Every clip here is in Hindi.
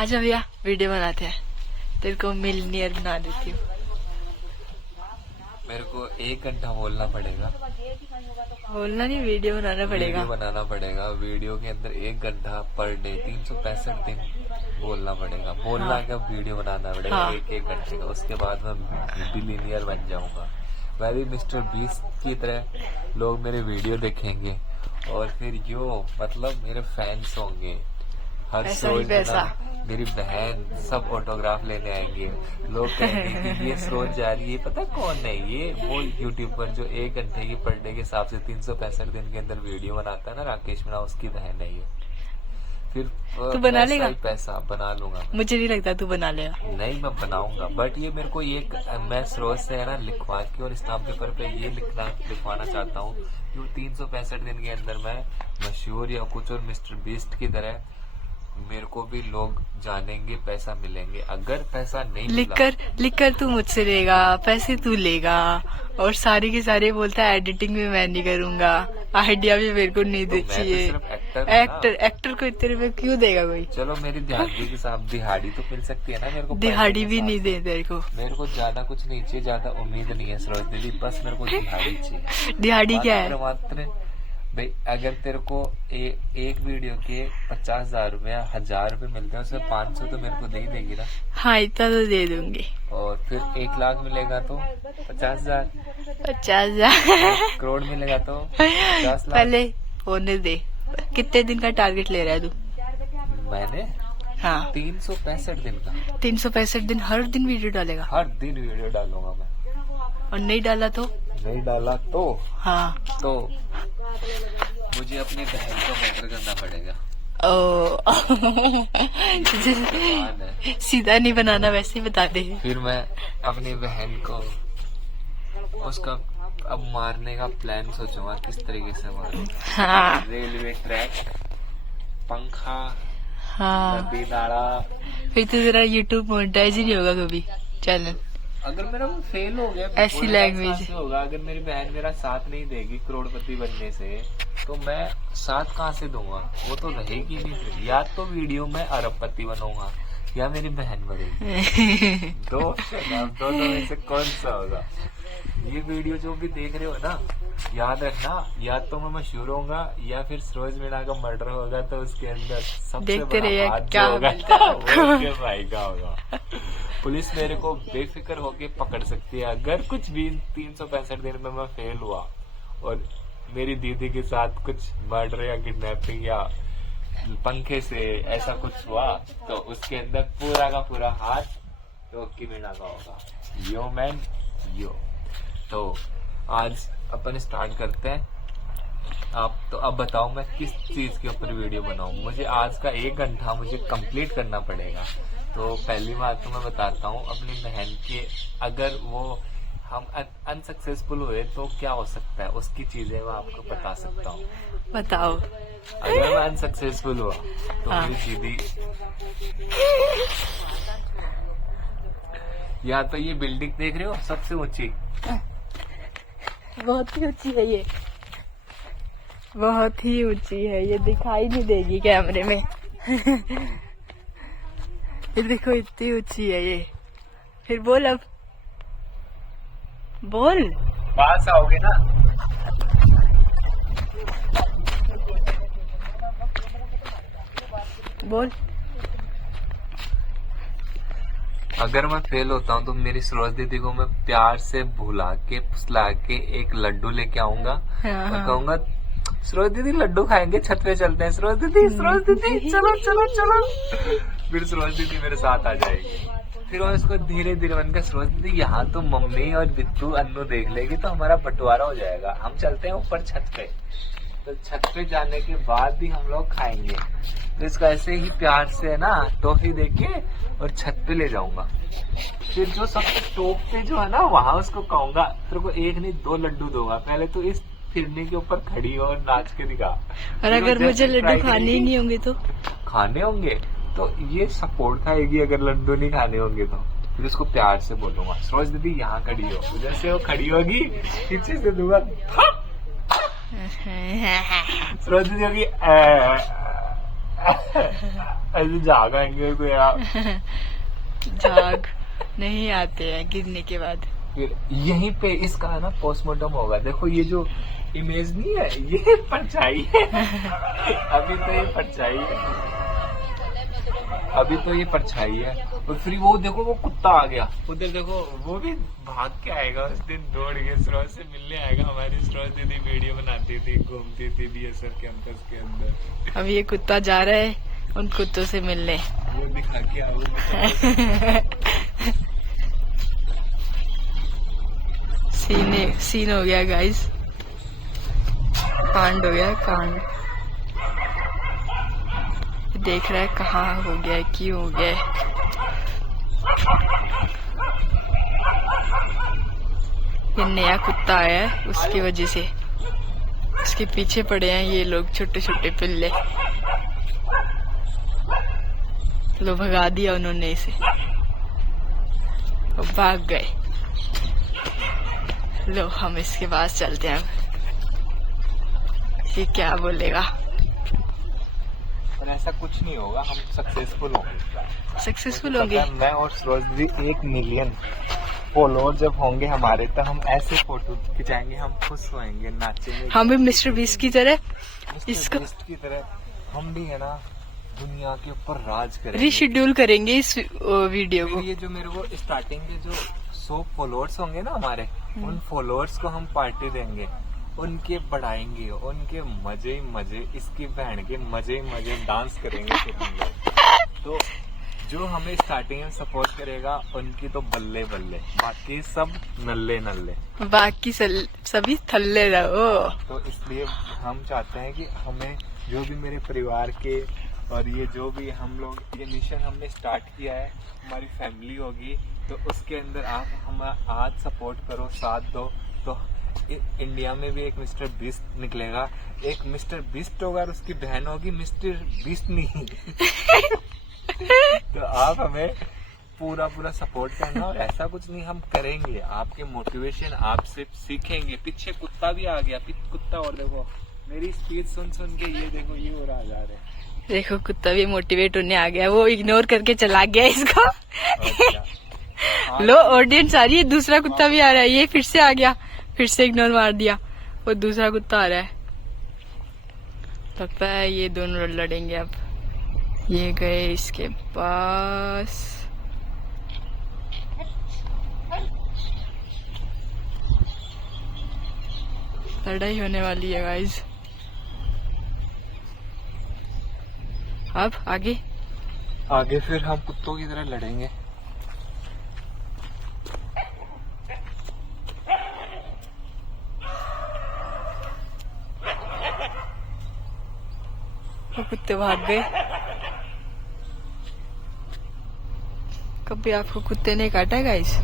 आजा भैया वीडियो बनाते हैं, तेरे को मिलनियर बना देती हूँ। मेरे को 1 घंटा बोलना पड़ेगा। बोलना नहीं, वीडियो बनाना पड़ेगा। वीडियो बनाना पड़ेगा। वीडियो के अंदर 1 घंटा पर डे 365 दिन बोलना पड़ेगा। बोलना हाँ। क्या, वीडियो बनाना पड़ेगा। हाँ। एक घंटे का। उसके बाद मैं बिलियनियर बन जाऊंगा। मैं भी मिस्टर बीस्ट की तरह लोग मेरे वीडियो देखेंगे और फिर यो मतलब मेरे फैंस होंगे। हर पैसा ही रोज पैसा। मेरी बहन सब ऑटोग्राफ लेने आएंगे। लोग कहेंगे कि ये सरोज जा रही है, पता कौन है ये, वो यूट्यूबर जो 1 घंटे की पर डे के हिसाब से 365 दिन के अंदर वीडियो बनाता है ना, राकेश मीणा, उसकी बहन है ये। फिर तू बना पैसा लेगा? ही पैसा बना लूंगा। मुझे नहीं लगता तू बना लेगा। नहीं, मैं बनाऊंगा, बट ये मेरे को ये मैं सरोज से है ना लिखवा के और स्टाम्प पेपर पे ये लिखवाना चाहता हूँ कि 365 दिन के अंदर मैं मशहूर या कुछ और मिस्टर बीस्ट की तरह मेरे को भी लोग जानेंगे, पैसा मिलेंगे। अगर पैसा नहीं लिख कर तू मुझसे लेगा, पैसे तू लेगा, और सारे के सारे बोलता है एडिटिंग भी मैं नहीं करूंगा, आइडिया भी मेरे को नहीं तो चाहिए। एक्टर को इतने रुपए क्यों देगा कोई? चलो मेरी दिहाड़ी के साथ दिहाड़ी तो मिल सकती है ना मेरे को। दिहाड़ी भी नहीं दे तेरे को। मेरे को ज्यादा कुछ नहीं चाहिए, ज्यादा उम्मीद नहीं है सरोज दीदी, बस मेरे को दिहाड़ी चाहिए। दिहाड़ी क्या है? मात्र भाई, अगर तेरे को एक वीडियो के 50,000 रुपया 1,000 रुपये मिलते हैं, उसमें 500 तो मेरे को दे ही देगी ना। हाँ, इतना तो दे दूंगी। और फिर 1 लाख मिलेगा तो 50,000, 50,000 करोड़ मिलेगा तो 50 लाख। पहले होने दे। कितने दिन का टारगेट ले रहा है तू? मैंने हाँ, 365 दिन का। 365 दिन हर दिन वीडियो डालेगा? हर दिन वीडियो डालूंगा मैं। और नहीं डाला तो? नहीं डाला तो? हाँ, तो मुझे अपनी बहन को मैटर करना पड़ेगा। सीधा नहीं बनाना, वैसे ही बता दे। फिर मैं अपनी बहन को उसका अब मारने का प्लान सोचूंगा, किस तरीके से मारूं। हाँ, रेलवे ट्रैक, पंखा, हाँ। नदी नाला। फिर तो तेरा यूट्यूब मोनेटाइज ही नहीं होगा कभी चैनल। अगर मेरा फेल हो गया ऐसी लैंग्वेज होगा। अगर मेरी बहन मेरा साथ नहीं देगी करोड़पति बनने से, तो मैं साथ कहाँ से दूंगा? वो तो रहेगी नहीं। फिर या तो वीडियो में अरबपति बनूंगा या मेरी बहन बनेगी। दोनों में से कौन सा होगा? ये वीडियो जो भी देख रहे हो ना, याद रखना, या तो मैं मशहूर होगा या फिर सरोज मीणा का मर्डर होगा, तो उसके अंदर सबसे बड़ा हाथ जो होगा वो उसके भाई का होगा। पुलिस मेरे को बेफिक्र होके पकड़ सकती है। अगर कुछ भी 365 दिन में मैं फेल हुआ और मेरी दीदी के साथ कुछ मर्डर या किडनैपिंग या पंखे से ऐसा कुछ हुआ, तो उसके अंदर पूरा का पूरा हाथ रॉकी मीणा का होगा। Yo man yo. तो आज अपन स्टार्ट करते हैं। अब बताओ मैं किस चीज के ऊपर वीडियो बनाऊं। मुझे आज का 1 घंटा मुझे कंप्लीट करना पड़ेगा। तो पहली बात तो मैं बताता हूँ अपनी बहन के, अगर वो हम अनसक्सेसफुल हुए तो क्या हो सकता है, उसकी चीजें मैं आपको बता सकता हूँ। बताओ। अगर मैं अनसक्सेसफुल हुआ तो हाँ। मेरी दीदी, या तो ये बिल्डिंग देख रहे हो सबसे ऊंची, बहुत ही ऊंची है ये, बहुत ही ऊंची है ये, दिखाई नहीं देगी कैमरे में। ये देखो इतनी ऊंची है ये। फिर बोल, अब बोल। पास आओगे ना? बोल। अगर मैं फेल होता हूँ तो मेरी सरोज दीदी को मैं प्यार से भुला के फुसला के एक लड्डू लेके आऊंगा और कहूंगा, सरोज दीदी लड्डू खाएंगे, छत पे चलते हैं। सरोज दीदी चलो चलो चलो। फिर सरोज दीदी मेरे साथ आ जाएगी। फिर मैं इसको धीरे धीरे बनकर, सरोज दीदी यहाँ तो मम्मी और बिट्टू अन्नू देख लेगी तो हमारा बंटवारा हो जाएगा, हम चलते हैं ऊपर छत पे। तो छत पे जाने के बाद भी हम लोग खाएंगे। तो इसको ऐसे ही प्यार से है ना टॉफी देके और छत पे ले जाऊंगा। फिर जो सबसे टॉप पे जो है ना, वहां उसको कहूंगा, तेरे को 1 नहीं 2 लड्डू दूंगा, पहले तो इस फिरने के ऊपर खड़ी हो और नाच के दिखा। और अगर मुझे लड्डू खाने ही नहीं होंगे तो? खाने होंगे तो ये सपोर्ट खाएगी। अगर लड्डू नहीं खाने होंगे तो फिर उसको प्यार से बोलूंगा, सरोज दीदी यहाँ खड़ी हो। जैसे वो खड़ी होगी पीछे से दूंगा, सरोज दीदी होगी ऐसे जागाएंगे कोई आप। झाग नहीं आते हैं गिरने के बाद। फिर यहीं पे इसका है ना पोस्टमार्टम होगा। देखो ये जो इमेज नहीं है ये परछाई है। अभी तो ये परछाई है, अभी तो ये परछाई है। और फिर वो देखो वो कुत्ता आ गया उधर, देखो वो भी भाग के आएगा उस दिन, दौड़ के सरोज से मिलने आएगा। हमारी सरोज दीदी वीडियो बनाती थी, घूमती थी बीएसआर कैंपस के अंदर। अब ये कुत्ता जा रहा है उन कुत्तों से मिलने। वो दिखा के आगे सीन हो गया गाइस, कांड हो गया कांड। देख रहा है कहाँ हो गया, क्यों हो गया। ये नया कुत्ता आया है उसकी वजह से उसके पीछे पड़े हैं ये लोग, छोटे छोटे पिल्ले। लो भगा दिया उन्होंने इसे, वो भाग गए। लो हम इसके पास चलते हैं, ये क्या बोलेगा। पर ऐसा कुछ नहीं होगा, हम सक्सेसफुल होंगे। सक्सेसफुल होंगे। मैं और सरोज जी 1 मिलियन फॉलोअर जब होंगे हमारे, तो हम ऐसे फोटो खिंचाएंगे, हम खुश होएंगे, नाचेंगे। हम भी मिस्टर बीस्ट की तरह इसको की तरह हम भी है ना दुनिया के ऊपर राज करेंगे। रीशेड्यूल करेंगे इस वीडियो को। ये जो मेरे को स्टार्टिंग के जो 100 फॉलोअर्स होंगे ना हमारे, उन फॉलोअर्स को हम पार्टी देंगे, उनके बढ़ाएंगे, उनके मजे ही मजे, इसकी बहन के मजे ही मजे, डांस करेंगे फिर हम लोग। तो जो हमें स्टार्टिंग में सपोर्ट करेगा उनकी तो बल्ले बल्ले, बाकी सब नल्ले नल्ले, बाकी सभी थल्ले रहो। तो इसलिए हम चाहते हैं कि हमें जो भी मेरे परिवार के और ये जो भी हम लोग ये मिशन हमने स्टार्ट किया है, हमारी फैमिली होगी, तो उसके अंदर आप हम आज सपोर्ट करो, साथ दो। तो इंडिया में भी एक मिस्टर बीस्ट निकलेगा, एक मिस्टर बीस्ट होगा और उसकी बहन होगी मिस्टर बीस्ट नहीं। तो आप हमें पूरा सपोर्ट करना, और ऐसा कुछ नहीं हम करेंगे, आपके मोटिवेशन आपसे सीखेंगे। पीछे कुत्ता भी आ गया, कुत्ता, और देखो मेरी स्पीच सुन सुन के ये देखो ये और आ जा रहे हैं। देखो कुत्ता भी मोटिवेट होने आ गया, वो इग्नोर करके चला गया इसको। लो ऑडियंस आ रही है, दूसरा कुत्ता भी आ रहा है, ये फिर से आ गया, फिर से इग्नोर मार दिया, वो दूसरा कुत्ता आ रहा है। लगता है ये दोनों लड़ेंगे अब। ये गए इसके पास, लड़ाई होने वाली है गाइस। अब आगे फिर हम कुत्तों की तरह लड़ेंगे। वो कुत्ते भाग गए। कभी आपको कुत्ते ने काटा गाइस?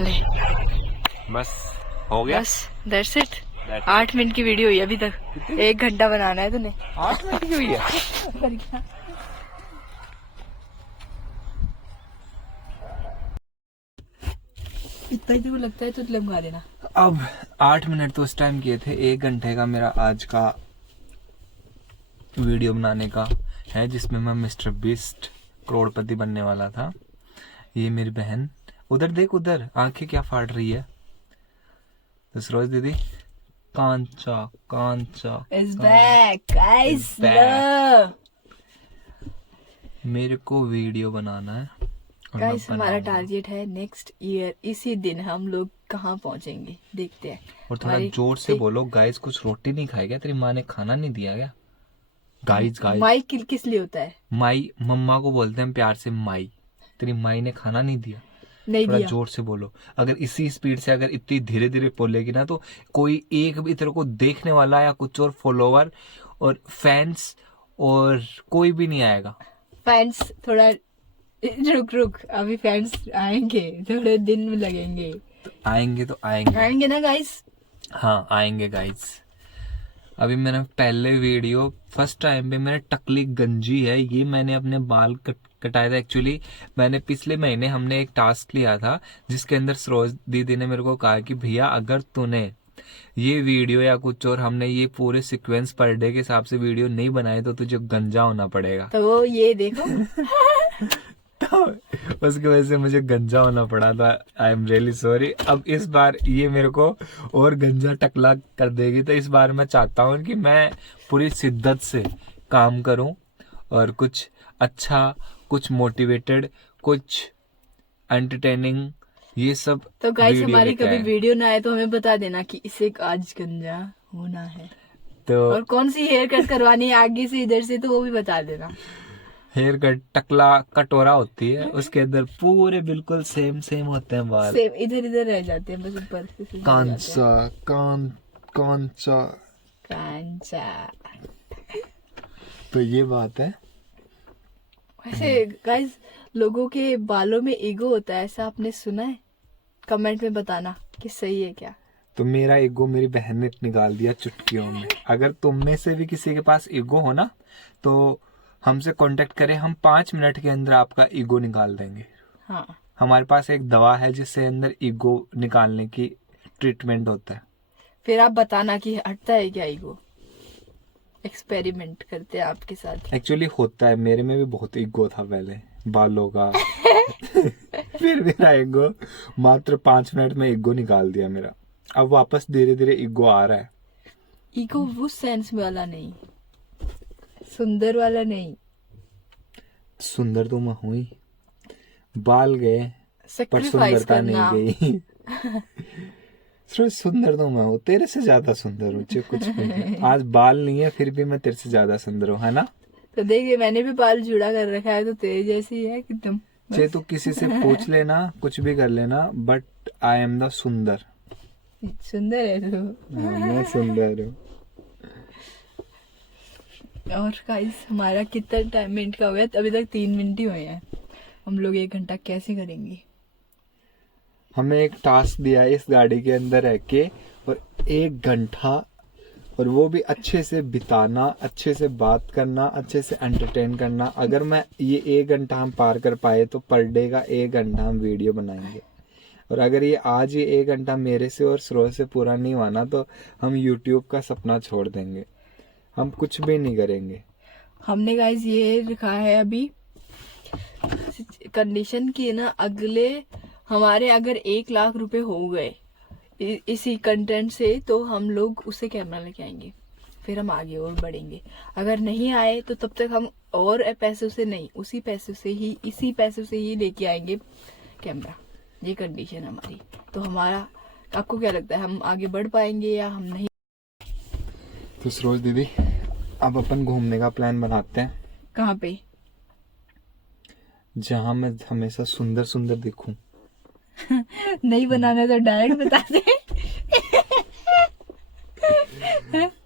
ले बस हो गया, बस दैट्स इट। 8 मिनट की वीडियो हुई अभी तक, 1 घंटा बनाना है तूने। 8 मिनट की हुई है। इतना ही तो लगता है तो लंबा देना। अब 8 मिनट तो उस टाइम किए थे, 1 घंटे का मेरा आज का वीडियो बनाने का है, जिसमें मैं मिस्टर बीस्ट करोड़पति बनने वाला था। ये मेरी बहन, उधर देख, उधर आंखें क्या फाड़ रही है। तो सरोज दीदी, कांचा is back guys, मेरे को वीडियो बनाना है गाइस। हमारा टारगेट है नेक्स्ट ईयर इसी दिन हम लोग कहाँ पहुँचेंगे, देखते हैं। और थोड़ा जोर से बोलो गाइस। कुछ रोटी नहीं खाई क्या? तेरी माँ ने खाना नहीं दिया क्या? गाइस माई किस लिए होता है? माई, मम्मा को बोलते हैं प्यार से माई। तेरी माई ने खाना नहीं दिया? नहीं थोड़ा दिया। जोर से बोलो। अगर इसी स्पीड से अगर इतनी धीरे धीरे बोलेगी ना, तो कोई एक भी तेरे को देखने वाला या कुछ और फॉलोवर और फैंस और कोई भी नहीं आएगा। फैंस थोड़ा रुक अभी फैंस आएंगे, थोड़े दिन में लगेंगे। तो आएंगे ना गाइस? हाँ आएंगे गाइस। अभी मैंने पहले वीडियो फर्स्ट टाइम पे मेरे टकली गंजी है, ये मैंने अपने बाल कटाया था। एक्चुअली मैंने पिछले महीने हमने एक टास्क लिया था जिसके अंदर सरोज दीदी ने मेरे को कहा कि भैया अगर तूने ये वीडियो या कुछ और हमने ये पूरे सीक्वेंस पर डे के हिसाब से वीडियो नहीं बनाए तो तुझे गंजा होना पड़ेगा। तो वो ये देखो तो उसकी वजह से मुझे गंजा होना पड़ा था। I am really sorry. अब इस बार ये मेरे को और गंजा टकला कर देगी, तो इस बार मैं चाहता हूँ कि मैं पूरी शिद्दत से काम करूँ और कुछ अच्छा, कुछ मोटिवेटेड, कुछ एंटरटेनिंग, ये सब तो गाइस वीडियो हमारी लेके कभी आए। वीडियो ना आए तो हमें बता देना कि इसे आज गंजा होना है तो और कौन सी हेयर कट करवानी है आगे से इधर से, तो वो भी बता देना। हेयर कट टकला कटोरा होती है, उसके अंदर पूरे बिल्कुल सेम सेम होते हैं बाल। सेम इधर इधर रह जाते हैं, बस ऊपर से सीधे हो जाते हैं। कांचा कांचा। तो ये बात है। वैसे गाइस लोगों के बालों में ईगो होता है, ऐसा आपने सुना है? कमेंट में बताना कि सही है क्या। तो मेरा ईगो मेरी बहन ने निकाल दिया चुटकियों में। अगर तुम में से भी किसी के पास ईगो हो ना तो हमसे कांटेक्ट करें, हम 5 मिनट के अंदर आपका ईगो निकाल देंगे। हाँ हमारे पास एक दवा है जिससे अंदर ईगो निकालने की ट्रीटमेंट होता है। फिर आप बताना कि हटता है क्या ईगो। एक्सपेरिमेंट करते हैं आपके साथ। एक्चुअली होता है, मेरे में भी बहुत ईगो था पहले बालों का। फिर मेरा ईगो मात्र 5 मिनट में ईगो निकाल दिया मेरा। अब वापस धीरे धीरे ईगो आ रहा है। ईगो उस सेंस में वाला नहीं, सुंदर वाला नहीं। सुंदर तो मैं हूँ ही, बाल गए पर सेक्रीफाइस सुंदरता करना। नहीं गई। सिर्फ सुंदर तो मैं हूँ, तेरे से ज्यादा सुंदर हूँ। जो कुछ भी है। आज बाल नहीं है फिर भी मैं तेरे से ज्यादा सुंदर हूँ, है ना? तो देखिए मैंने भी बाल जुड़ा कर रखा है, तो तेरे जैसी है कि तुम। चाहे तू किसी से पूछ लेना, कुछ भी कर लेना, बट आई एम द सुंदर। सुंदर है तू। मैं सुंदर हूँ। और गाइस हमारा कितना मिनट का हो गया? अभी तक 3 मिनट ही हुए हैं। हम लोग 1 घंटा कैसे करेंगे? हमें एक टास्क दिया है इस गाड़ी के अंदर रह के, और 1 घंटा, और वो भी अच्छे से बिताना, अच्छे से बात करना, अच्छे से एंटरटेन करना। अगर मैं ये 1 घंटा हम पार कर पाए तो पर डे का 1 घंटा हम वीडियो बनाएंगे। और अगर ये आज ये 1 घंटा मेरे से और सरोज से पूरा नहीं हुआ ना तो हम यूट्यूब का सपना छोड़ देंगे, हम कुछ भी नहीं करेंगे। हमने गाइस ये लिखा है अभी कंडीशन की ना, अगले हमारे अगर 1 लाख रुपए हो गए इसी कंटेंट से तो हम लोग उसे कैमरा लेके आएंगे, फिर हम आगे और बढ़ेंगे। अगर नहीं आए तो तब तक हम और पैसों से नहीं, उसी पैसों से ही, इसी पैसों से ही लेके आएंगे कैमरा। ये कंडीशन हमारी। तो हमारा, आपको क्या लगता है हम आगे बढ़ पाएंगे या हम नहीं? तो सरोज दीदी अब अपन घूमने का प्लान बनाते हैं। कहाँ पे? जहाँ मैं हमेशा सुंदर सुंदर दिखूं। नहीं बनाना तो डायरेक्ट बता दे।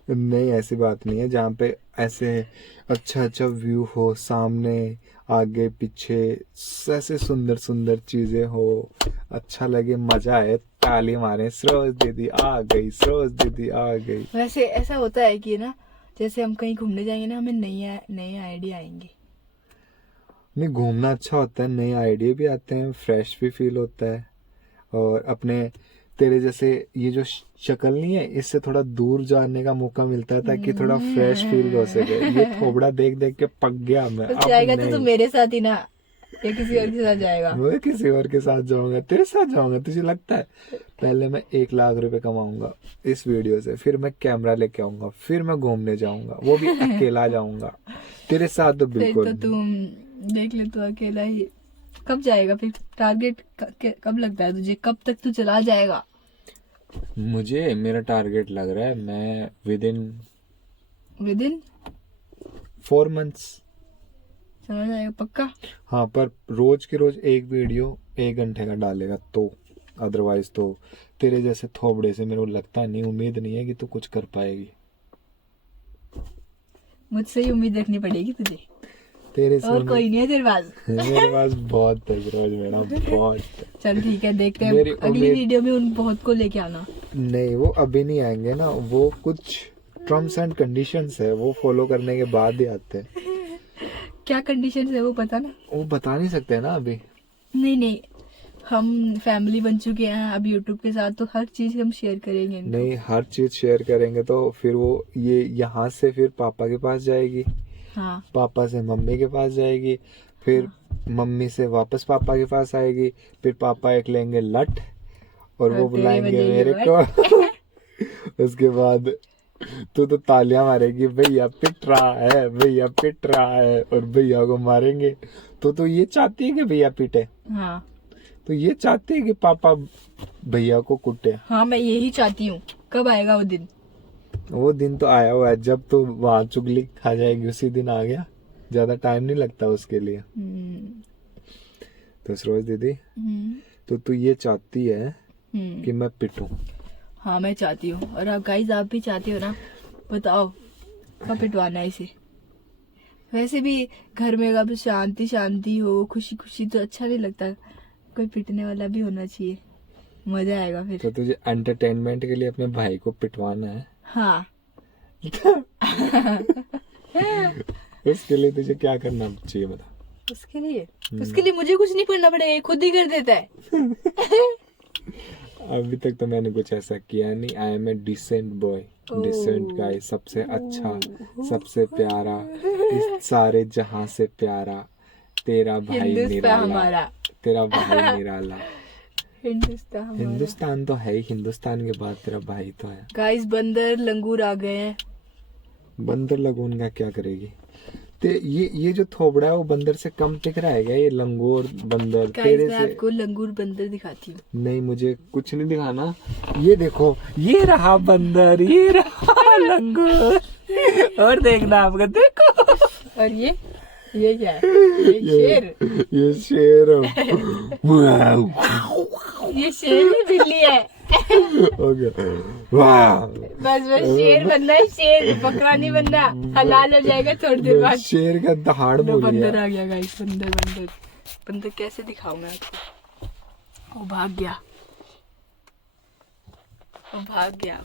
नहीं ऐसी बात नहीं है, जहाँ पे ऐसे अच्छा अच्छा व्यू हो, सामने आगे पीछे ऐसे सुंदर सुंदर चीजें हो, अच्छा लगे, मजा आए, ताली मारे, सरोज दीदी आ गई, सरोज दीदी आ गई। वैसे ऐसा होता है कि ना, जैसे हम कहीं घूमने जाएंगे ना, हमें नए आइडिया आएंगे। नहीं, घूमना अच्छा होता है, नए आइडिया भी आते हैं, फ्रेश भी फील होता है। और अपने तेरे जैसे ये जो शक्ल नहीं है, इससे थोड़ा दूर जाने का मौका मिलता है ताकि थोड़ा फ्रेश फील हो सके। ये थोबड़ा देख देख के पक गया मैं। तो अब जाएगा तो नहीं। तू मेरे साथ ही ना, या किसी और के साथ जाएगा? मैं किसी और के साथ जाऊंगा, तेरे साथ जाऊंगा। तुझे लगता है पहले मैं 1 लाख रुपए कमाऊंगा इस वीडियो से, फिर मैं कैमरा लेके आऊंगा, फिर मैं घूमने जाऊंगा, वो भी अकेला जाऊंगा। तेरे साथ तो फिर बिल्कुल तो तुम देख ले, तो अकेला ही। कब जाएगा फिर? टारगेट कब लगता है तुझे? कब तक तू चला जाएगा? मुझे मेरा टारगेट लग रहा है मैं विद इन 4 मंथ्स चला जाएगा पक्का? हाँ, पर रोज की रोज एक वीडियो 1 घंटे का डालेगा तो, अदरवाइज तो तेरे जैसे थोबड़े से मेरे को लगता नहीं, उम्मीद नहीं है कि तू कुछ कर पाएगी। मुझसे ही उम्मीद रखनी पड़ेगी तुझे, तेरे से और कोई नहीं है तेरे पास। मेरे पास बहुत है रोज मेरा, बहुत। चल ठीक है, देखते हैं मेरी अगली उम्मीद- वीडियो में उन बहुत को लेके आना। नहीं, वो अभी नहीं आएंगे ना, वो कुछ टर्म्स एंड कंडीशंस है, वो फॉलो करने के बाद ही आते हैं। क्या कंडीशन है वो पता ना। वो बता नहीं सकते ना अभी। नहीं, हम फैमिली बन चुके हैं अब यूट्यूब के साथ, तो हर चीज हम शेयर करेंगे इनको। नहीं, हर चीज शेयर करेंगे तो फिर वो ये यहाँ से फिर पापा के पास जाएगी, हाँ पापा से मम्मी के पास जाएगी, फिर मम्मी से वापस पापा के पास आएगी, फिर पापा एक लेंगे लट और वो और तेरे बुलाएंगे बजेगी मेरे को। उसके बाद तू तो तालियां मारेगी, भैया पिट रहा है, भैया पिट रहा है, और भैया को मारेंगे। तो ये चाहती है कि भैया पीटे, हाँ तो ये चाहती है कि पापा भैया को कुटे। हाँ, मैं यही चाहती हूँ। कब आएगा वो दिन? वो दिन तो आया हुआ है, जब तो वहां चुगली खा जाएगी उसी दिन आ गया, ज्यादा टाइम नहीं लगता उसके लिए। तो सरोज दीदी, तो तू ये चाहती है कि मैं पिटूं? हाँ मैं चाहती हूँ, और आप गाइस आप भी चाहते हो ना? बताओ कब पिटवाना है इसे। वैसे भी घर में कब शांति शांति हो, खुशी खुशी, तो अच्छा नहीं लगता। कोई पिटने वाला भी होना चाहिए, मजा आएगा फिर। तो तुझे एंटरटेनमेंट के लिए अपने भाई को पिटवाना है? हाँ। उसके लिए तुझे क्या करना चाहिए बता? उसके लिए मुझे कुछ नहीं करना पड़ेगा, ये खुद ही कर देता है। अभी तक तो मैंने कुछ ऐसा किया नहीं। I am a decent boy, decent guy, सबसे अच्छा, सबसे प्यारा, इस सारे जहां से प्यारा, तेरा भाई निराला, तेरा भाई निराला। हिंदुस्तान तो है ही, हिंदुस्तान के बाद तेरा भाई तो है। गाइस बंदर लंगूर आ गए हैं। बंदर लगून का क्या करेगी? ते ये जो थोबड़ा है वो बंदर से कम दिख रहा है क्या? ये लंगूर बंदर तेरे मैं से। आपको लंगूर बंदर दिखाती हूँ। नहीं, मुझे कुछ नहीं दिखाना। ये देखो, ये रहा बंदर, ये रहा लंगूर, और देखना आपका, देखो। और ये क्या है? ये शेर। ये शेर ही बिल्ली है। वाह, बस शेर बनना है, शेर, बकरा नहीं बनना। हलाल हो जाएगा थोड़ी देर बाद। शेर का दहाड़ बोल दिया। बंदर आ गया गाइस, बंदर कैसे दिखाऊं मैं आपको? वो भाग गया।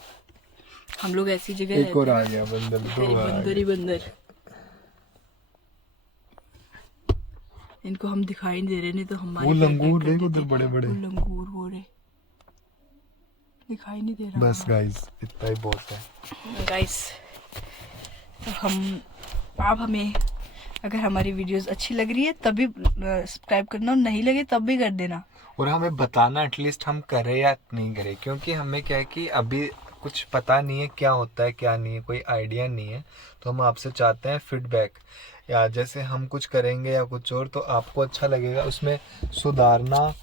हम लोग ऐसी जगह एक और आ गया बंदर, बंदर ही बंदर। इनको हम दिखाई नहीं दे रहे, नहीं तो हमारे वो लंगूर देख उधर बड़े बड़े लंगूर वो रहे, दिखाई नहीं दे रहा। बस गाइस, इतना ही बहुत है गाइस। तो आप हमें, अगर हमारी वीडियोस अच्छी लग रही है तभी सब्सक्राइब करना, और नहीं लगे तब भी कर देना। और हमें बताना एटलीस्ट हम करें या नहीं करें, क्योंकि हमें क्या है कि अभी कुछ पता नहीं है क्या होता है क्या नहीं है, कोई आइडिया नहीं है। तो हम आपसे चाहते हैं फीडबैक, या जैसे हम कुछ करेंगे या कुछ और तो आपको अच्छा लगेगा, उसमें सुधारना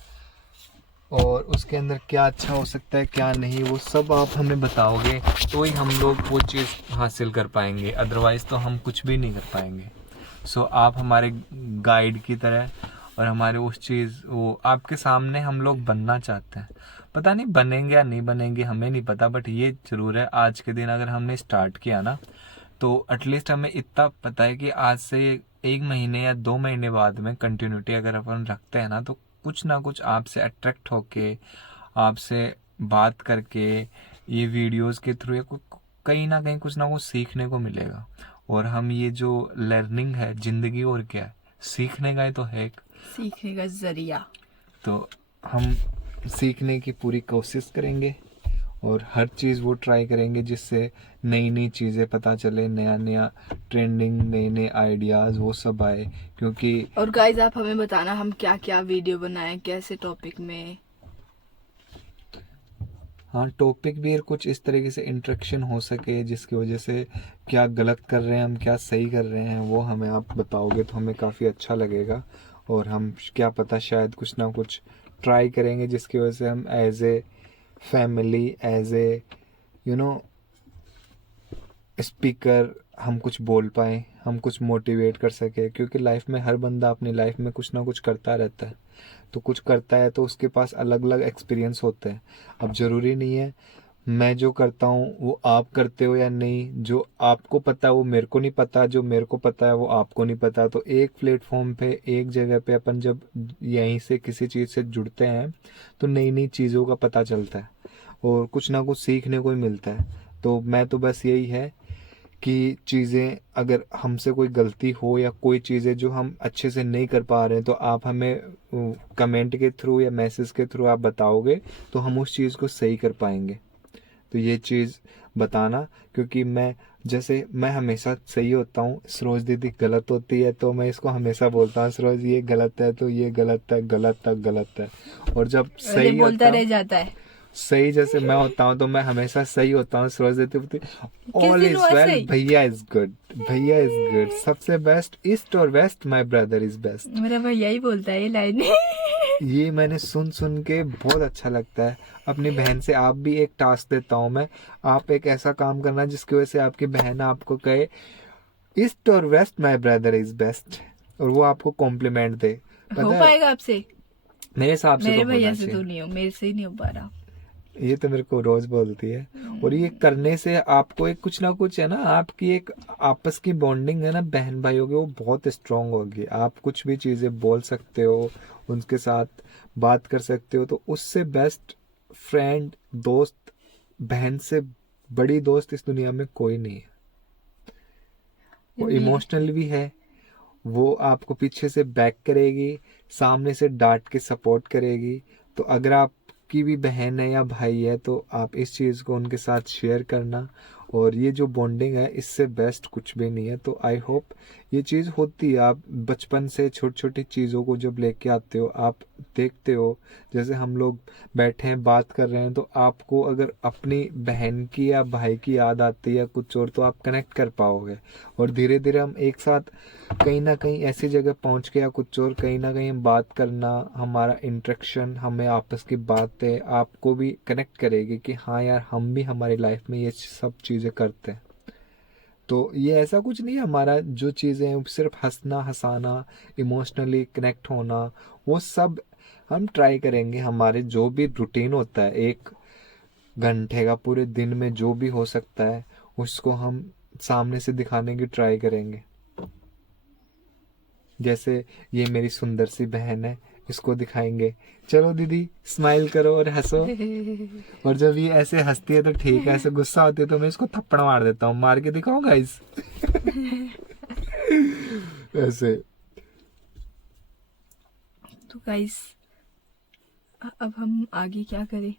और उसके अंदर क्या अच्छा हो सकता है क्या नहीं, वो सब आप हमें बताओगे तो ही हम लोग वो चीज़ हासिल कर पाएंगे, अदरवाइज़ तो हम कुछ भी नहीं कर पाएंगे। सो आप हमारे गाइड की तरह, और हमारे उस चीज़ वो आपके सामने हम लोग बनना चाहते हैं। पता नहीं बनेंगे या नहीं बनेंगे, हमें नहीं पता, बट ये ज़रूर है आज के दिन अगर हमने स्टार्ट किया ना, तो एटलीस्ट हमें इतना पता है कि आज से 1 महीने या 2 महीने बाद में कंटिन्यूटी अगर अपन रखते हैं ना, तो कुछ ना कुछ आपसे अट्रैक्ट होके, आपसे बात करके, ये वीडियोस के थ्रू या कहीं ना कहीं कुछ ना कुछ सीखने को मिलेगा। और हम ये जो लर्निंग है ज़िंदगी, और क्या है, सीखने का ही तो है, एक सीखने का जरिया। तो हम सीखने की पूरी कोशिश करेंगे और हर चीज़ वो ट्राई करेंगे जिससे नई नई चीज़ें पता चले, नया नया ट्रेंडिंग, नए नए आइडियाज़ वो सब आए। क्योंकि और गाइज आप हमें बताना हम क्या क्या वीडियो बनाएं, कैसे टॉपिक में। हाँ, टॉपिक भी कुछ इस तरीके से इंटरेक्शन हो सके जिसकी वजह से क्या गलत कर रहे हैं हम, क्या सही कर रहे हैं, वो हमें आप बताओगे तो हमें काफ़ी अच्छा लगेगा। और हम क्या पता शायद कुछ ना कुछ ट्राई करेंगे जिसकी वजह से हम as a family, as a speaker हम कुछ बोल पाए, हम कुछ मोटिवेट कर सके। क्योंकि लाइफ में हर बंदा अपनी लाइफ में कुछ ना कुछ करता रहता है, तो कुछ करता है तो उसके पास अलग अलग एक्सपीरियंस होते हैं। अब ज़रूरी नहीं है मैं जो करता हूँ वो आप करते हो या नहीं, जो आपको पता है वो मेरे को नहीं पता, जो मेरे को पता है वो आपको नहीं पता। तो एक प्लेटफॉर्म पे, एक जगह पे अपन जब यहीं से किसी चीज़ से जुड़ते हैं तो नई नई चीज़ों का पता चलता है और कुछ ना कुछ सीखने को ही मिलता है। तो मैं तो बस यही है कि चीज़ें अगर हमसे कोई गलती हो या कोई चीज़ें जो हम अच्छे से नहीं कर पा रहे हैं तो आप हमें कमेंट के थ्रू या मैसेज के थ्रू आप बताओगे तो हम उस चीज़ को सही कर पाएंगे। तो ये चीज़ बताना, क्योंकि मैं हमेशा सही होता हूँ, सरोज दीदी गलत होती है तो मैं इसको हमेशा बोलता हूँ सरोज ये गलत है तो ये गलत है, गलत है, गलत है। और जब अरे सही बोलता होता रह हूँ, जाता है। सही जैसे मैं होता हूँ तो मैं हमेशा सही होता हूँ, सरोज दीदी बोलती किस ऑल दिन इज हुआ वेल, सही? भैया इज गुड, भैया इज गुड, सबसे बेस्ट ईस्ट और west, my brother is best. मेरा भैया ही बोलता है ये लाइन। ये मैंने सुन सुन के बहुत अच्छा लगता है। अपनी बहन से आप भी एक टास्क देता हूँ मैं, आप एक ऐसा काम करना जिसकी वजह से आपकी बहन आपको कहे ईस्ट और west my brother is best, और वो आपको कॉम्प्लीमेंट दे। हो पता है पाएगा आपसे? मेरे हिसाब से मेरे तो भैया होना से तो चाहिए। नहीं हो, मेरे से ही नहीं हो पा रहा। ये तो मेरे को रोज बोलती है। और ये करने से आपको एक कुछ ना कुछ है ना, आपकी एक आपस की बॉन्डिंग है ना बहन भाइयों की, वो बहुत स्ट्रांग होगी। आप कुछ भी चीजें बोल सकते हो, उनके साथ बात कर सकते हो, तो उससे बेस्ट फ्रेंड, दोस्त, बहन से बड़ी दोस्त इस दुनिया में कोई नहीं है। वो इमोशनल भी है, वो आपको पीछे से बैक करेगी, सामने से डांट के सपोर्ट करेगी। तो अगर आपकी भी बहन है या भाई है तो आप इस चीज़ को उनके साथ शेयर करना। और ये जो बॉन्डिंग है इससे बेस्ट कुछ भी नहीं है। तो आई होप ये चीज़ होती है। आप बचपन से छोटी छोटी चीज़ों को जब लेके आते हो, आप देखते हो, जैसे हम लोग बैठे हैं बात कर रहे हैं तो आपको अगर अपनी बहन की या भाई की याद आती है या कुछ और, तो आप कनेक्ट कर पाओगे। और धीरे धीरे हम एक साथ कहीं ना कहीं ऐसी जगह पहुंच के या कुछ और, कहीं ना कहीं हम बात करना, हमारा इंटरेक्शन, हमें आपस की बातें आपको भी कनेक्ट करेगी कि हाँ यार हम भी हमारी लाइफ में ये सब चीज़ें करते हैं। तो ये ऐसा कुछ नहीं है, हमारा जो चीज़ें हैं सिर्फ हंसना, हंसाना, इमोशनली कनेक्ट होना, वो सब हम ट्राई करेंगे। हमारे जो भी रूटीन होता है 1 घंटे का, पूरे दिन में जो भी हो सकता है उसको हम सामने से दिखाने की ट्राई करेंगे। जैसे ये मेरी सुंदर सी बहन है, इसको दिखाएंगे, चलो दीदी स्माइल करो और हंसो। और जब ये ऐसे हंसती है तो ठीक है, ऐसे गुस्सा होती है तो मैं इसको थप्पड़ मार देता हूँ, मार के दिखाऊं गाइस। ऐसे। तो गाइस अब हम आगे क्या करें?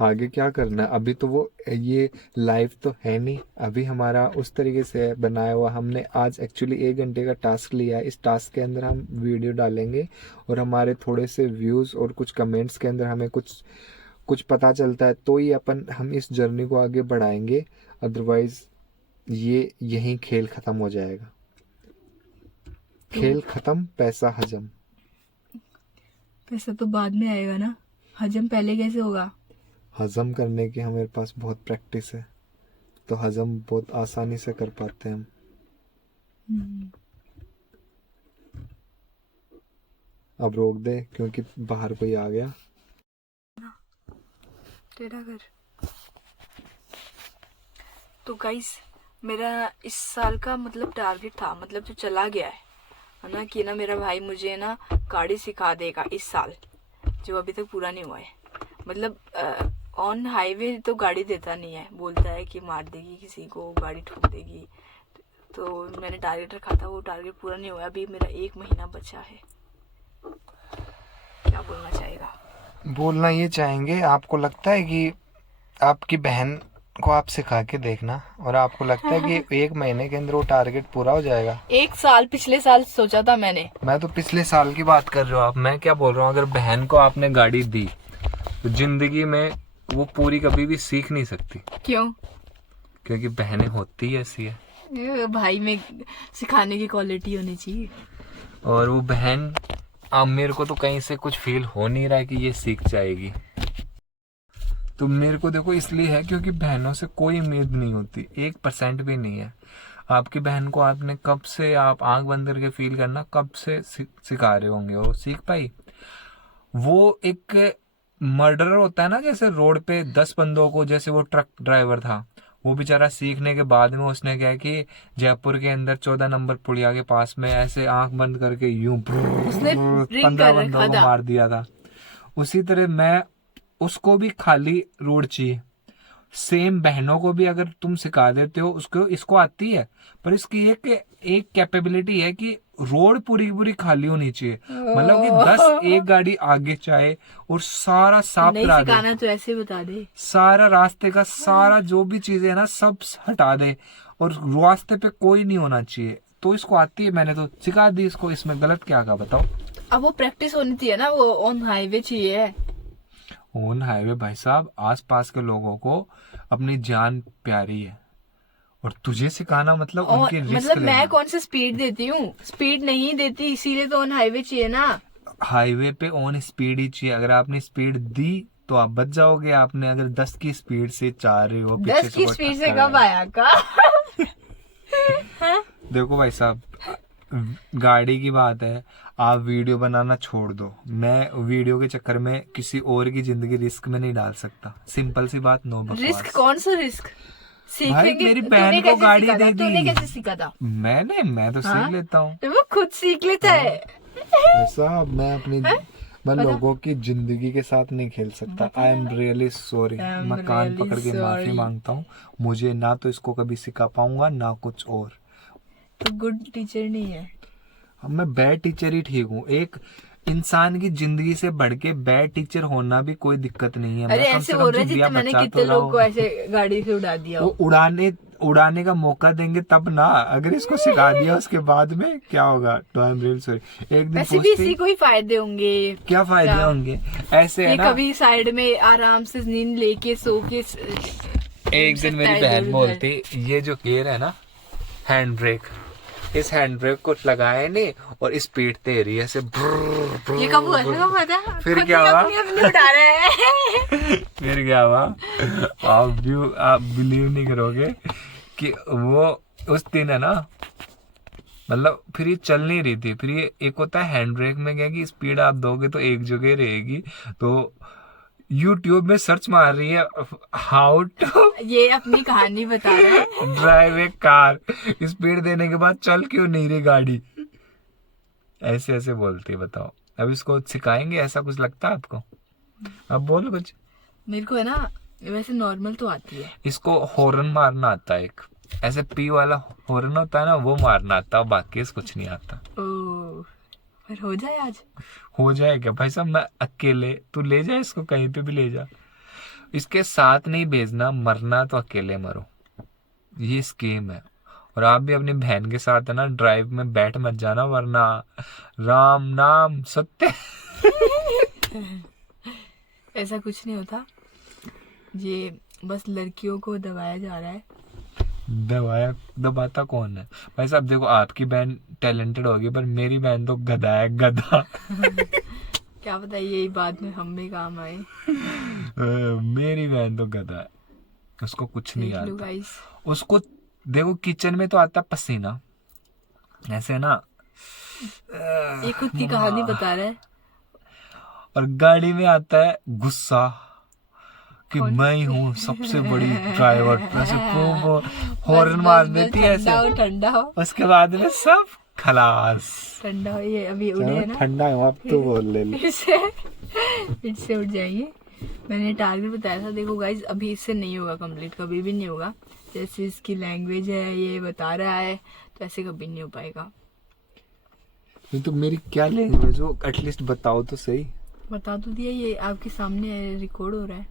आगे क्या करना है, अभी तो वो ये लाइव तो है नहीं, अभी हमारा उस तरीके से है बनाया हुआ। हमने आज एक्चुअली 1 घंटे का टास्क लिया है, इस टास्क के अंदर हम वीडियो डालेंगे और हमारे थोड़े से व्यूज़ और कुछ कमेंट्स के अंदर हमें कुछ कुछ पता चलता है तो ही हम इस जर्नी को आगे बढ़ाएंगे। अदरवाइज ये यहीं खेल खत्म हो जाएगा। खेल खत्म, पैसा हजम। पैसा तो बाद में आएगा ना, हजम पहले कैसे होगा? हजम करने की हमारे पास बहुत प्रैक्टिस है, तो हजम बहुत आसानी से कर पाते हैं हम। अब रोक दे क्योंकि बाहर कोई आ गया। टेढ़ा कर। तो गाइस मेरा इस साल का मतलब टारगेट था, मतलब जो चला गया है ना, कि ना मेरा भाई मुझे ना गाड़ी सिखा देगा इस साल, जो अभी तक पूरा नहीं हुआ है। मतलब ऑन हाईवे तो गाड़ी देता नहीं है, बोलता है कि मार देगी किसी को, गाड़ी ठोक देगी। तो मैंने टारगेट रखा था, वो टारगेट पूरा नहीं हुआ। अभी मेरा 1 महीना बचा है। क्या बोलना चाहेगा? बोलना ये चाहेंगे, आपको लगता है कि आपकी बहन को आप सिखा के देखना और आपको लगता है कि 1 महीने के अंदर वो टारगेट पूरा हो जाएगा? 1 साल, पिछले साल सोचा था मैंने। मैं तो पिछले साल की बात कर रहे हो आप, मैं क्या बोल रहा हूँ। अगर बहन को आपने गाड़ी दी तो जिंदगी में वो पूरी कभी भी सीख नहीं सकती। क्यों? क्योंकि बहनें होती ही ऐसी है। ये भाई में सिखाने की क्वालिटी होनी चाहिए। और वो बहन, अब मेरे को तो कहीं से कुछ फील हो नहीं रहा है कि ये सीख जाएगी। तो मेरे को देखो इसलिए है क्योंकि बहनों से कोई उम्मीद नहीं होती, 1% भी नहीं है। आपकी बहन को आपने कब से, आप आंख बंद करके फील करना, कब से सिखा रहे होंगे और वो सीख पाई। वो एक मर्डरर होता है ना, जैसे रोड पे 10 बंदों को, जैसे वो ट्रक ड्राइवर था, वो बेचारा सीखने के बाद में उसने क्या कि जयपुर के अंदर 14 नंबर पुलिया के पास में ऐसे आंख बंद करके यूं 15 बंदों को मार दिया था। उसी तरह मैं उसको भी खाली रोड चाहिए, सेम बहनों को भी अगर तुम सिखा देते हो, उसको इसको आती है, पर इसकी एक कैपेबिलिटी है कि रोड पूरी पूरी खाली होनी चाहिए, मतलब कि 10 एक गाड़ी आगे चाहे और सारा साफ नहीं करा दे, सिखाना तो ऐसे बता दे। सारा रास्ते का सारा जो भी चीजें है ना सब हटा दे, और रास्ते पे कोई नहीं होना चाहिए। तो इसको आती है, मैंने तो सिखा दी इसको, इसमें गलत क्या कहा बताओ। अब वो प्रैक्टिस होनी चाहिए ना, वो ऑन हाईवे चाहिए। ऑन हाईवे भाई साहब, आसपास के लोगों को अपनी जान प्यारी है, और तुझे सिखाना मतलब और उनकी रिस्क मतलब मैं लेना। कौन सी स्पीड देती हूँ, स्पीड नहीं देती, इसीलिए तो ऑन हाईवे चाहिए ना। हाईवे पे ऑन स्पीड ही चाहिए, अगर आपने स्पीड दी तो आप बच जाओगे। आपने अगर 10 की स्पीड से जा रहे हो, पीछे 10 की कोई स्पीड से टक्कर कब आया। आया का? हाँ? देखो भाई साहब, गाड़ी की बात है, आप वीडियो बनाना छोड़ दो, मैं वीडियो के चक्कर में किसी और की जिंदगी रिस्क में नहीं डाल सकता। सिंपल सी बात, नो बकवास। रिस्क कौन सा रिस्क? सीखेंगे। मेरी तूने बहन को कैसे गाड़ी सीखा था? दे दी। तूने कैसे सीखा था? मैं तो हाँ? सीख लेता हूँ। तो वो खुद सीख लेता है। ऐसा मैं लोगों की जिंदगी के साथ नहीं खेल सकता। I am really sorry, I'm मैं कान really पकड़ के माफी sorry. मांगता हूँ। मुझे ना तो इसको कभी सिखा पाऊंगा ना कुछ और। तो गुड टीचर नहीं है। अब मैं बैड टीचर ही ठीक हूँ। एक इंसान की जिंदगी से बढ़ के बैड टीचर होना भी कोई दिक्कत नहीं है। अरे मैं कम ऐसे से हो कम रहा है जिंदगियां जितने मैंने बचा कितने तो लोग को रहा हूँ। ऐसे गाड़ी से उड़ा दिया वो हो। उड़ाने का मौका देंगे तब ना, अगर इसको सिखा दिया उसके बाद में क्या होगा। तो आई एम रियली सॉरी। एक दिन वैसे भी पूछती, इसी को ही फायदे होंगे। क्या फायदे क्या? होंगे ऐसे है ये ना। कभी साइड में आराम से नींद लेके सो के एक दिन मेरी बहन बोलती, ये जो गियर है ना हैंड ब्रेक, इस हैंड ब्रेक को लगाए नहीं और स्पीड दे रही है ऐसे ये कब हुआ था? फिर क्या हुआ? अपनी उड़ा रहा है। फिर क्या हुआ, आप बिलीव नहीं करोगे कि वो उस दिन है ना, मतलब फिर ये चल नहीं रही थी। फिर ये एक होता है हैंड ब्रेक में क्या कि स्पीड आप दोगे तो एक जगह रहेगी। तो यूट्यूब में सर्च मार रही है हाउ टू ये अपनी कहानी बता रहा है। ड्राइव ए कार, स्पीड देने के बाद चल क्यों नहीं रही गाड़ी। ऐसे ऐसे बोलती है, बताओ। अब इसको सिखाएंगे, ऐसा कुछ लगता है आपको? अब बोलो कुछ। मेरे को है ना वैसे नॉर्मल तो आती है। इसको हॉर्न मारना आता है, एक ऐसे पी वाला हॉर्न होता है ना, वो मारना आता है, बाकी इसको कुछ नहीं आता। ओ, फिर हो जाए आज। हो जाए क्या भाई साहब, मैं अकेले, तू ले जा इसको कहीं पे भी ले जा, इसके साथ नहीं भेजना। मरना तो अकेले मरो, ये स्कीम है। और आप भी अपनी बहन के साथ है ना ड्राइव में बैठ मत जाना, वरना राम नाम सत्य। ऐसा कुछ नहीं होता, ये बस लड़कियों को दबाया जा रहा है। दबाता कौन है भाई साहब? देखो, आपकी बहन टैलेंटेड होगी, पर मेरी बहन तो गधा है, गधा। क्या पता यही बाद में हम भी काम आए। मेरी बहन तो गधा है, उसको कुछ नहीं देख लो आता। गाइस। उसको देखो किचन में तो आता पसीना ऐसे ना, ये खुद की कहानी बता रहा है। और गाड़ी में आता है गुस्सा कि मैं ही हूँ सबसे बड़ी ड्राइवर। ऐसे खूब हॉर्न मार देती है ऐसे, ठंडा हो। उसके बाद में सब खलास। ठंडा हो, ये अभी उड़े है ना, ठंडा है, अब तो बोल ले। फिर से उठ जाएंगे। मैंने टारगेट बताया था, देखो गाइस अभी इससे नहीं होगा कंप्लीट, कभी भी नहीं होगा। जैसे इसकी लैंग्वेज है, ये बता रहा है, तो ऐसे कभी नहीं हो पाएगा। तो मेरी क्या लैंग्वेज हो, एटलीस्ट बताओ तो सही। बता तो दिया, ये आपके सामने रिकॉर्ड हो रहा है।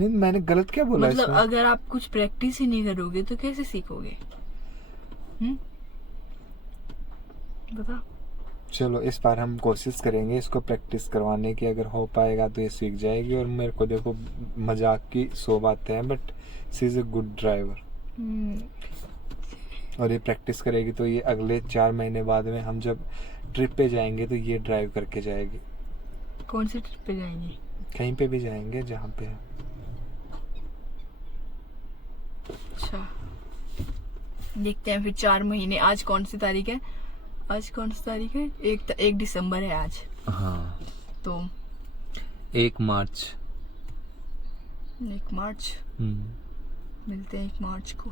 नहीं, मैंने गलत क्या बोला मतलब इसमें? अगर आप कुछ प्रैक्टिस ही नहीं करोगे तो कैसे सीखोगे? बता। चलो इस बार हम कोशिश करेंगे इसको प्रैक्टिस करवाने की, अगर हो पाएगा तो ये सीख जाएगी। और मेरे को देखो मजाक की 100 बातें हैं, but she is a good driver. और ये प्रैक्टिस करेगी तो ये अगले 4 महीने बाद में हम जब ट्रिप पे जाएंगे तो ये ड्राइव करके जाएगी। कौन सी ट्रिप पे जाएंगे? कहीं पे भी जाएंगे जहाँ पे है। अच्छा, देखते हैं फिर 4 महीने। आज कौन सी तारीख है? आज कौन सी तारीख है? 1 दिसंबर है आज। हाँ, तो 1 मार्च। 1 मार्च मिलते हैं 1 मार्च को।